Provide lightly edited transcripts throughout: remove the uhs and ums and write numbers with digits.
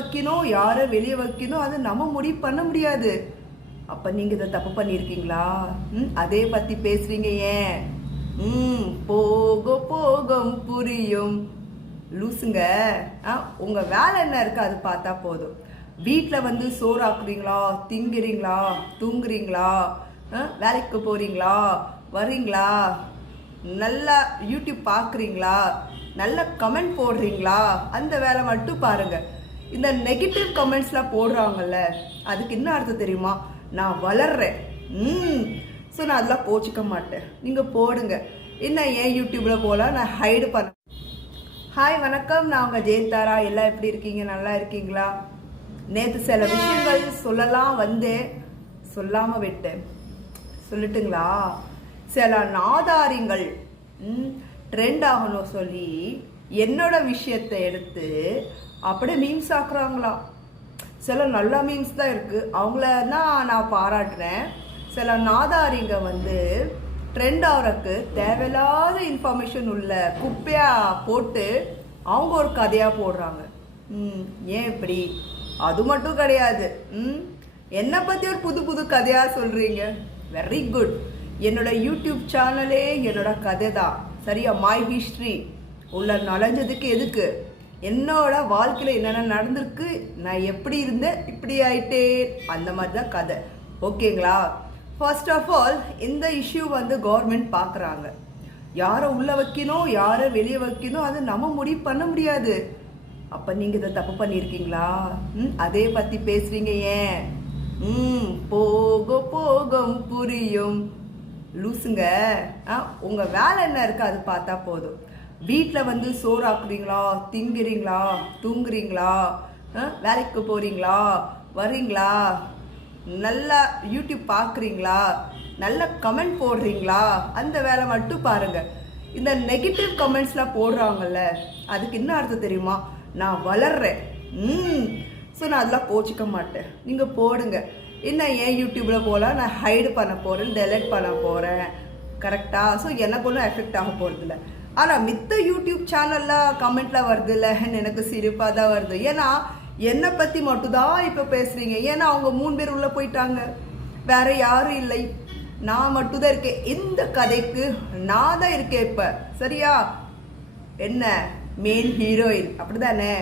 வைக்கணும் யாரை வெளியே வைக்கணும் அது நம்ம முடிவு பண்ண முடியாது. அப்போ நீங்கள் இதை தப்பு பண்ணியிருக்கீங்களா? அதே பற்றி பேசுகிறீங்க ஏன்? போக போகும் புரியும் லூசுங்க. உங்கள் வேலை என்ன இருக்குது அது பார்த்தா போதும். வீட்டில் வந்து சோறு ஆக்குறீங்களா, திங்குறீங்களா, தூங்குறீங்களா, வேலைக்கு போகிறீங்களா, வரீங்களா, நல்லா யூடியூப் பார்க்குறீங்களா, நல்ல கமெண்ட் போடுறீங்களா, அந்த வேலை மட்டும் பாருங்கள். இந்த நெகட்டிவ் கமெண்ட்ஸ்லாம் போடுறாங்கல்ல, அதுக்கு என்ன அர்த்தம் தெரியுமா? நான் வளர்றேன். ஸோ நான் அதெல்லாம் கோச்சிக்க மாட்டேன். நீங்கள் போடுங்க. என்ன ஏன் யூடியூப்பில் போகலாம், நான் ஹைடு பண்ண. ஹாய் வணக்கம், நான் உங்கள் ஜெயந்தாரா. எல்லாம் எப்படி இருக்கீங்க? நல்லா இருக்கீங்களா? நேற்று சில விஷயங்கள் சொல்லலாம் வந்தேன், சொல்லாமல் விட்டேன். சொல்லட்டுங்களா? சில நாதாரிங்கள் ட்ரெண்ட் ஆகணும் சொல்லி என்னோட விஷயத்தை எடுத்து அப்படியே மீம்ஸ் ஆக்குறாங்களா. சில நல்ல மீம்ஸ் தான் இருக்குது, அவங்களன்னா நான் பாராட்டுறேன். சில நாதாரிங்க வந்து ட்ரெண்ட் ஆகிறதுக்கு தேவையில்லாத இன்ஃபர்மேஷன் உள்ள குப்பையாக போட்டு அவங்க ஒரு கதையாக போடுறாங்க. ஏன் இப்படி? அது மட்டும் கிடையாது, என்னை பற்றி ஒரு புது புது கதையாக சொல்கிறீங்க. Very good. என்னோட யூடியூப் சேனலே என்னோட கதை தான், சரியா? மை ஹிஸ்ட்ரி உள்ள நுழைஞ்சதுக்கு எதுக்கு? என்னோட வாழ்க்கையில் என்னென்ன நடந்திருக்கு, நான் எப்படி இருந்தேன், இப்படி ஆயிட்டேன், அந்த மாதிரி தான் கதை. ஓகேங்களா? ஃபர்ஸ்ட் ஆஃப் ஆல் இந்த இஷ்யூ வந்து கவர்மெண்ட் பார்க்குறாங்க. யாரை உள்ளே வைக்கணும் யாரை வெளியே வைக்கணும் அது நம்ம முடிவு பண்ண முடியாது. அப்போ நீங்கள் இதை தப்பு பண்ணியிருக்கீங்களா? அதே பற்றி பேசுகிறீங்க ஏன்? போக போகும் புரியும் லூசுங்க. உங்கள் வேலை என்ன இருக்குது அது பார்த்தா போதும். வீட்டில் வந்து சோறு ஆக்குறீங்களா, திங்குறீங்களா, தூங்குறீங்களா, வேலைக்கு போகிறீங்களா, வரீங்களா, நல்லா யூடியூப் பார்க்குறீங்களா, நல்ல கமெண்ட் போடுறீங்களா, அந்த வேலை மட்டும் பாருங்கள். இந்த நெகட்டிவ் கமெண்ட்ஸ்லாம் போடுறாங்கல்ல, அதுக்கு என்ன அர்த்தம் தெரியுமா? நான் வளர்றேன். ஸோ நான் அதெல்லாம் கோச்சிக்க மாட்டேன். நீங்கள் போடுங்க. என்ன ஏன் யூடியூப்பில் போகலாம், நான் ஹைடு பண்ண போகிறேன், டெலீட் பண்ண போகிறேன், கரெக்டாக? ஸோ எனக்கு ஒன்றும் எஃபெக்ட் ஆக போகிறதில்ல. ஆனால் மித்த யூடியூப் சேனலில் கமெண்ட்டில் வருது இல்லைன்னு எனக்கு சிரிப்பாக தான் வருது. ஏன்னா என்னை பற்றி மட்டும்தான் இப்போ பேசுகிறீங்க. ஏன்னா அவங்க 3 பேர் உள்ளே போயிட்டாங்க, வேற யாரும் இல்லை, நான் மட்டும்தான் இருக்கேன். இந்த கதைக்கு நான் தான் இருக்கேன் இப்போ, சரியா? என்ன மெயின் ஹீரோயின் அப்படிதானே?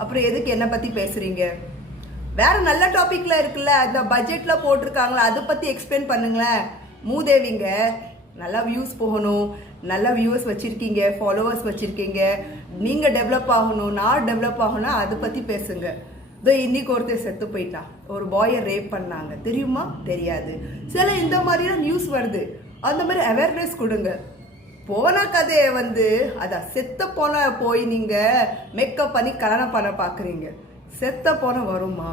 அப்புறம் எதுக்கு என்னை பற்றி பேசுகிறீங்க? வேற நல்ல டாப்பிக்கில் இருக்குல்ல, இந்த பட்ஜெட்டில் போட்டிருக்காங்களா, அதை பற்றி எக்ஸ்பிளைன் பண்ணுங்களேன். மூதேவிங்க, நல்லா வியூஸ் போகணும், நல்லா வியூவர்ஸ் வச்சுருக்கீங்க, ஃபாலோவர்ஸ் வச்சுருக்கீங்க, நீங்கள் டெவலப் ஆகணும், நான் டெவலப் ஆகணும், அதை பற்றி பேசுங்க. இதோ இன்னைக்கு ஒருத்தர் செத்து போயிட்டான், ஒரு பாயை ரேப் பண்ணாங்க, தெரியுமா? தெரியாது. சில இந்த மாதிரிலாம் நியூஸ் வருது, அந்த மாதிரி அவேர்னஸ் கொடுங்க. போன கதையை வந்து அதான் செத்த போன போய் நீங்கள் மேக்கப் பண்ணி கல்யாணம் பண்ண பார்க்குறீங்க. செத்த போன வருமா?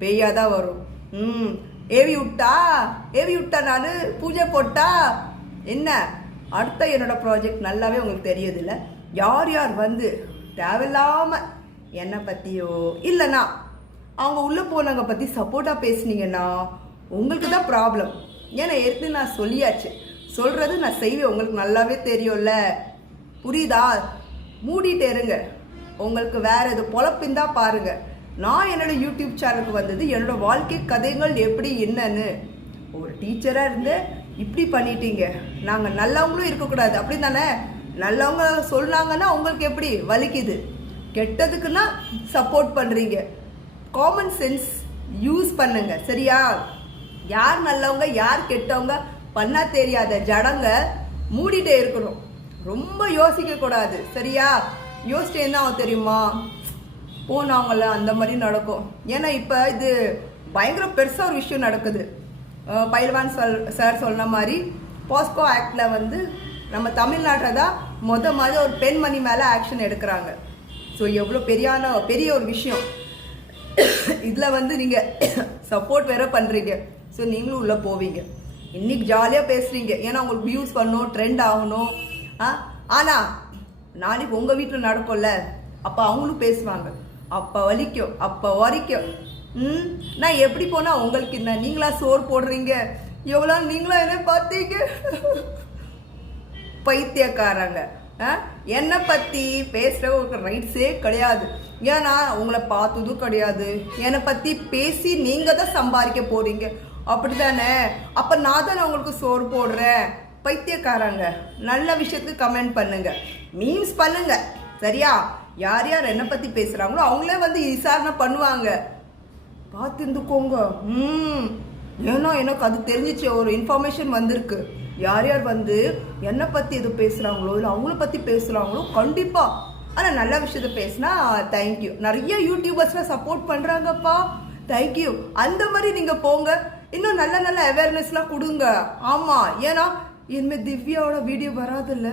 பெய்யாதான் வரும். ஏவி விட்டா நான் பூஜை போட்டா என்ன? அடுத்த என்னோட ப்ராஜெக்ட் நல்லாவே உங்களுக்கு தெரியுதில்ல. யார் யார் வந்து தேவையில்லாமல் என்னை பற்றியோ இல்லைன்னா அவங்க உள்ளே போனவங்க பற்றி சப்போர்ட்டாக பேசுனீங்கன்னா உங்களுக்கு தான் ப்ராப்ளம். ஏன்னா ஏற்கனவே நான் சொல்லியாச்சு, சொல்கிறது நான் செய்வேன், உங்களுக்கு நல்லாவே தெரியும்ல, புரியுதா? மூடிட்டு இருங்க. உங்களுக்கு வேறு எது பொழப்பிந்தா பாருங்கள். நான் என்னோட யூடியூப் சேனலுக்கு வந்தது என்னோட வாழ்க்கை கதைகள் எப்படி என்னன்னு. ஒரு டீச்சராக இருந்து இப்படி பண்ணிட்டீங்க, நாங்கள் நல்லவங்களும் இருக்கக்கூடாது அப்படி தானே? நல்லவங்க சொன்னாங்கன்னா உங்களுக்கு எப்படி வலிக்குது, கெட்டதுக்குன்னா சப்போர்ட் பண்ணுறீங்க. காமன் சென்ஸ் யூஸ் பண்ணுங்க, சரியா? யார் நல்லவங்க யார் கெட்டவங்க பண்ணா தெரியாத ஜடங்க மூடிட்டே இருக்கணும், ரொம்ப யோசிக்க கூடாது, சரியா? யோசிச்சு என்ன ஆகும் தெரியுமா? போனவங்கள அந்த மாதிரி நடக்கும். ஏன்னா இப்போ இது பயங்கர பெருசாக ஒரு விஷயம் நடக்குது. பைல்வான் சார் சொன்ன மாதிரி பாஸ்கோ ஆக்டில் வந்து நம்ம தமிழ்நாட்டில் தான் மாதிரி ஒரு பெண்மணி மேலே ஆக்ஷன் எடுக்கிறாங்க. ஸோ எவ்வளோ பெரிய ஒரு விஷயம். இதில் வந்து நீங்கள் சப்போர்ட் வேற பண்ணுறீங்க. ஸோ நீங்களும் உள்ளே போவீங்க. இன்னைக்கு ஜாலியாக பேசுகிறீங்க, ஏன்னா உங்களுக்கு வியூஸ் பண்ணணும், ட்ரெண்ட் ஆகணும். ஆனால் நாளைக்கு உங்கள் வீட்டில் நடக்கும்ல, அப்போ அவங்களும் பேசுவாங்க, அப்போ வலிக்கும், அப்போ வரைக்கும். நான் எப்படி போனால் உங்களுக்கு என்ன? நீங்களா சோறு போடுறீங்க, எவ்வளோ நீங்களா என்ன பார்த்தீங்க? பைத்தியக்காரங்க. என்னை பற்றி பேசுகிற ஒரு ரைட்ஸே கிடையாது. ஏன்னா உங்களை பார்த்ததும் கிடையாது. என்னை பற்றி பேசி நீங்கள் தான் சம்பாதிக்க போகிறீங்க, அப்படி தானே? அப்போ நான் தானே உங்களுக்கு சோறு போடுறேன். பைத்தியக்காரங்க, நல்ல விஷயத்துக்கு கமெண்ட் பண்ணுங்க, மீம்ஸ் பண்ணுங்க, சரியா? யார் யார் என்னை பற்றி பேசுகிறாங்களோ அவங்களே வந்து விசாரணை பண்ணுவாங்க, பார்த்துருந்துக்கோங்க. ஏன்னா எனக்கு அது தெரிஞ்சிச்சு, ஒரு இன்ஃபர்மேஷன் வந்திருக்கு. யார் யார் வந்து என்னை பற்றி எது பேசுகிறாங்களோ இல்லை அவங்கள பற்றி பேசுகிறாங்களோ கண்டிப்பாக. ஆனால் நல்ல விஷயத்த பேசினா தேங்க்யூ. நிறைய யூடியூபர்ஸ்லாம் சப்போர்ட் பண்ணுறாங்கப்பா, தேங்க்யூ. அந்த மாதிரி நீங்கள் போங்க, இன்னும் நல்ல நல்ல அவேர்னஸ்லாம் கொடுங்க. ஆமாம், ஏன்னா இனிமேல் திவ்யாவோட வீடியோ வராதில்ல,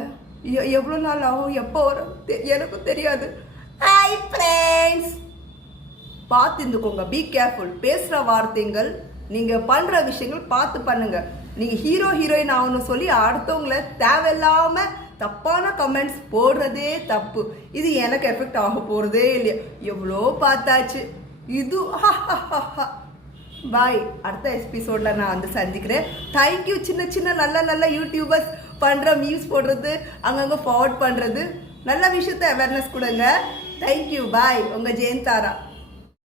எவ்வளோ நாள் ஆகும், எப்போ வரும் எனக்கும் தெரியாது. ஹாய் ஃப்ரெண்ட்ஸ், பார்த்து இருந்துக்கோங்க, பி கேர்ஃபுல். பேசுகிற வார்த்தைகள், நீங்கள் பண்ணுற விஷயங்கள் பார்த்து பண்ணுங்க. நீங்கள் ஹீரோ ஹீரோயின் ஆகணும்னு சொல்லி அடுத்தவங்களை தேவையில்லாமல் தப்பான கமெண்ட்ஸ் போடுறதே தப்பு. இது எனக்கு எஃபெக்ட் ஆக போகிறதே இல்லையா, எவ்வளோ பார்த்தாச்சு இது. பாய், அடுத்த எபிசோடில் நான் வந்து சந்திக்கிறேன். தேங்க்யூ. சின்ன சின்ன நல்ல நல்ல யூடியூபர்ஸ் பண்ணுற மீம்ஸ் போடுறது, அங்கங்கே ஃபார்வர்ட் பண்ணுறது, நல்ல விஷயத்த அவேர்னஸ் கொடுங்க. தேங்க்யூ. பாய், உங்கள் ஜெயந்தாரா.